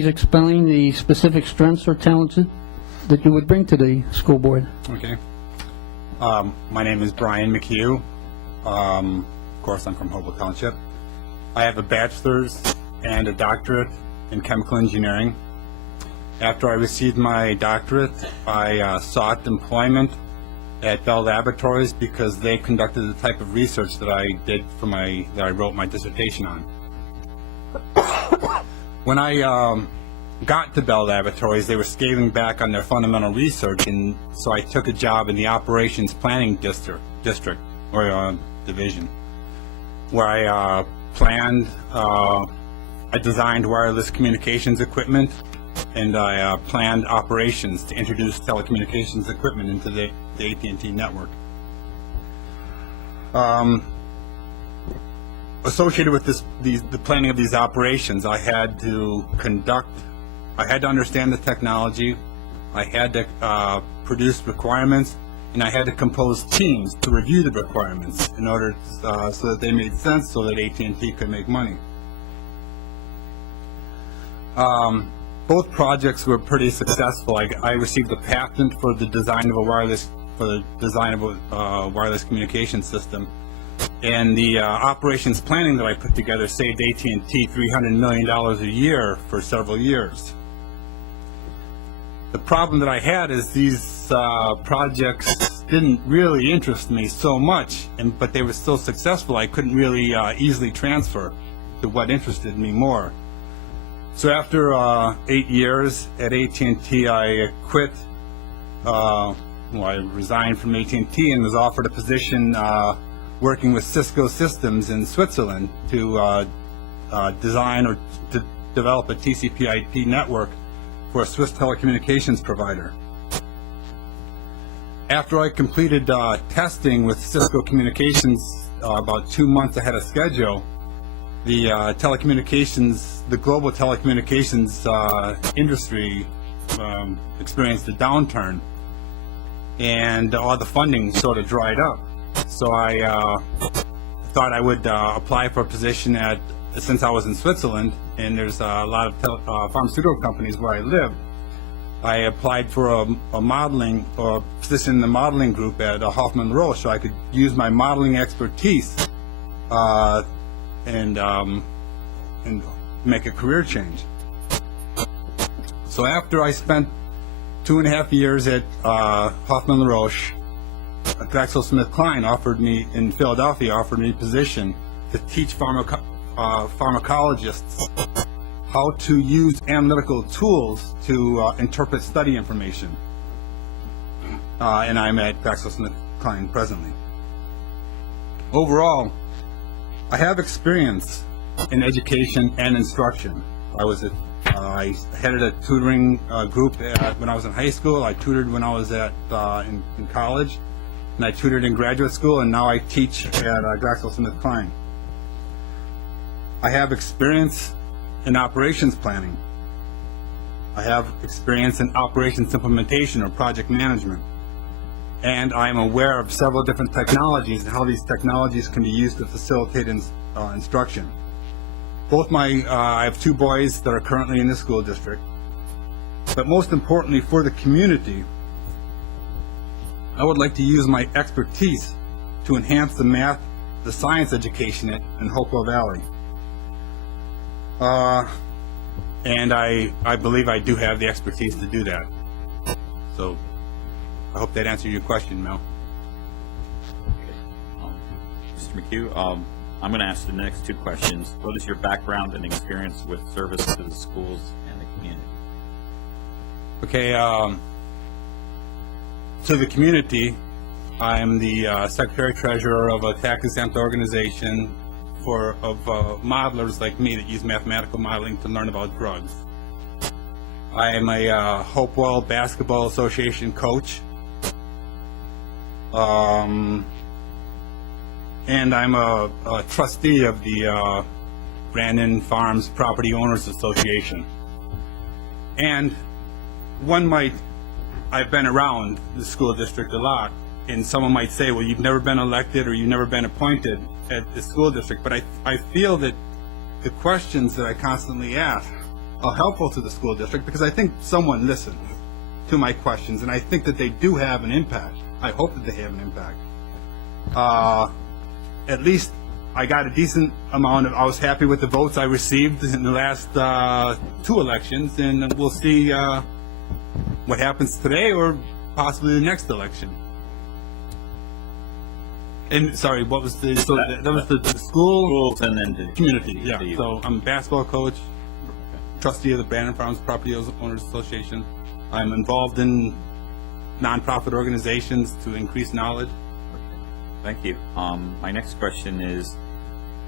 Please explain the specific strengths or talents that you would bring to the school board. Okay. My name is Brian McHugh. Of course, I'm from Hopewell Township. I have a bachelor's and a doctorate in chemical engineering. After I received my doctorate, I sought employment at Bell Laboratories because they conducted the type of research that I did for that I wrote my dissertation on. When I got to Bell Laboratories, they were scaling back on their fundamental research, and so I took a job in the operations planning district or division, where I I designed wireless communications equipment, and I planned operations to introduce telecommunications equipment into the AT&T network. Associated with the planning of these operations, I had to understand the technology, I had to produce requirements, and I had to compose teams to review the requirements in order so that they made sense, so that AT&T could make money. Both projects were pretty successful. I received a patent for the design of a wireless communication system, and the operations planning that I put together saved AT&T $300 million a year for several years. The problem that I had is these projects didn't really interest me so much, but they were still successful. I couldn't really easily transfer to what interested me more. So after 8 years at AT&T, I quit. I resigned from AT&T and was offered a position working with Cisco Systems in Switzerland to design or to develop a TCP/IP network for a Swiss telecommunications provider. After I completed testing with Cisco Communications about 2 months ahead of schedule, the global telecommunications industry experienced a downturn, and all the funding sort of dried up. So I thought I would apply for a position since I was in Switzerland, and there's a lot of pharmaceutical companies where I live. I applied for a modeling or position in the modeling group at Hoffman Roche, so I could use my modeling expertise and make a career change. So after I spent 2.5 years at Hoffman Roche, GlaxoSmithKline in Philadelphia offered me a position to teach pharmacologists how to use analytical tools to interpret study information. And I'm at GlaxoSmithKline presently. Overall, I have experience in education and instruction. I headed a tutoring group when I was in high school. I tutored when I was in college, and I tutored in graduate school, and now I teach at GlaxoSmithKline. I have experience in operations planning. I have experience in operations implementation or project management. And I am aware of several different technologies and how these technologies can be used to facilitate instruction. I have 2 boys that are currently in the school district. But most importantly, for the community, I would like to use my expertise to enhance the science education in Hopewell Valley. And I believe I do have the expertise to do that. So I hope that answered your question, Mel. Mr. McHugh, I'm going to ask the next 2 questions. What is your background and experience with service to the schools and the community? Okay, to the community, I'm the Secretary-Treasurer of a tax-exempt organization of modelers like me that use mathematical modeling to learn about drugs. I am a Hopewell Basketball Association coach. And I'm a trustee of the Brandon Farms Property Owners Association. And I've been around the school district a lot, and someone might say, well, you've never been elected or you've never been appointed at the school district, but I feel that the questions that I constantly ask helpful to the school district, because I think someone listened to my questions, and I think that they do have an impact. I hope that they have an impact. At least I got a decent amount of, I was happy with the votes I received in the last 2 elections, and we'll see what happens today or possibly the next election. And sorry, what was the, so that was the school? Schools and then the Community, yeah. the- So I'm a basketball coach, trustee of the Brandon Farms Property Owners Association. I'm involved in nonprofit organizations to increase knowledge. Thank you. My next question is,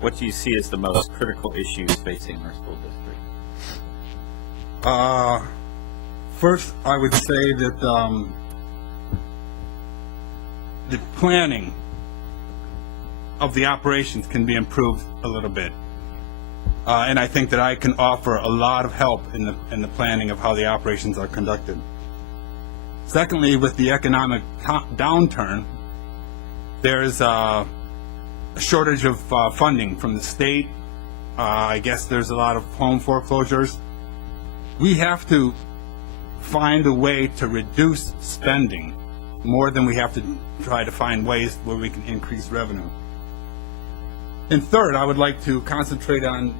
what do you see as the most critical issues facing our school district? First, I would say that the planning of the operations can be improved a little bit. And I think that I can offer a lot of help in the planning of how the operations are conducted. Secondly, with the economic downturn, there's a shortage of funding from the state. I guess there's a lot of home foreclosures. We have to find a way to reduce spending more than we have to try to find ways where we can increase revenue. And third, I would like to concentrate on,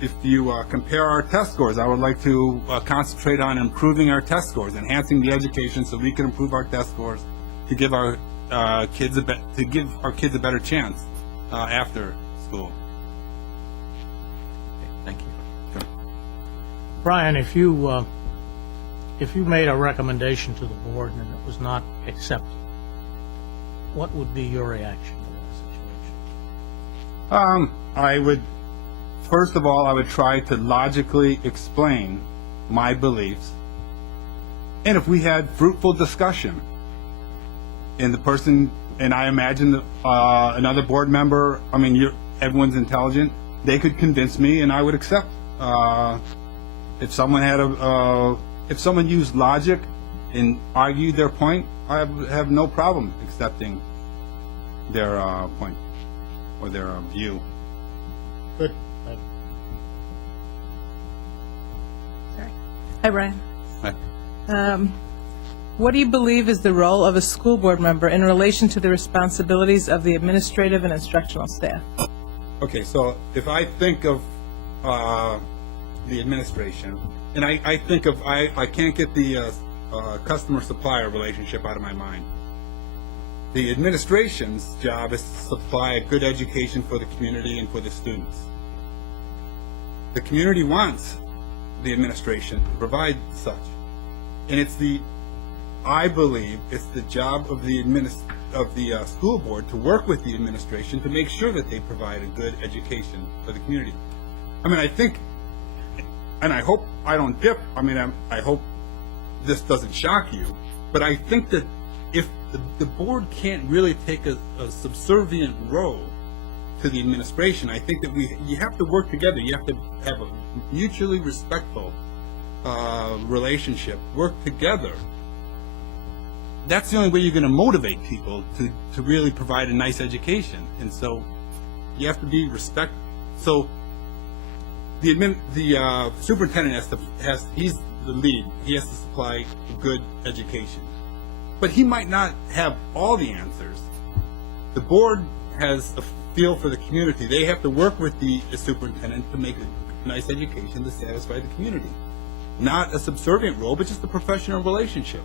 if you compare our test scores, I would like to concentrate on improving our test scores, enhancing the education so we can improve our test scores to give our kids a better chance after school. Thank you. Brian, if you made a recommendation to the board and it was not accepted, what would be your reaction to that situation? I would, first of all, I would try to logically explain my beliefs. And if we had fruitful discussion, and the person, and I imagine another board member, I mean, everyone's intelligent, they could convince me and I would accept. If someone had if someone used logic and argued their point, I have no problem accepting their point or their view. Good. Hi, Brian. Right. What do you believe is the role of a school board member in relation to the responsibilities of the administrative and instructional staff? Okay, so if I think of the administration, and I think of, I can't get the customer-supplier relationship out of my mind. The administration's job is to supply a good education for the community and for the students. The community wants the administration to provide such. And I believe it's the job of the school board to work with the administration to make sure that they provide a good education for the community. I mean, I think, and I hope I don't dip, I mean, I hope this doesn't shock you, but I think that if the board can't really take a subservient role to the administration, I think that you have to work together. You have to have a mutually respectful relationship, work together. That's the only way you're going to motivate people to really provide a nice education. And so you have to be respect. So the superintendent he's the lead. He has to supply a good education. But he might not have all the answers. The board has a feel for the community. They have to work with the superintendent to make a nice education to satisfy the community. Not a subservient role, but just a professional relationship.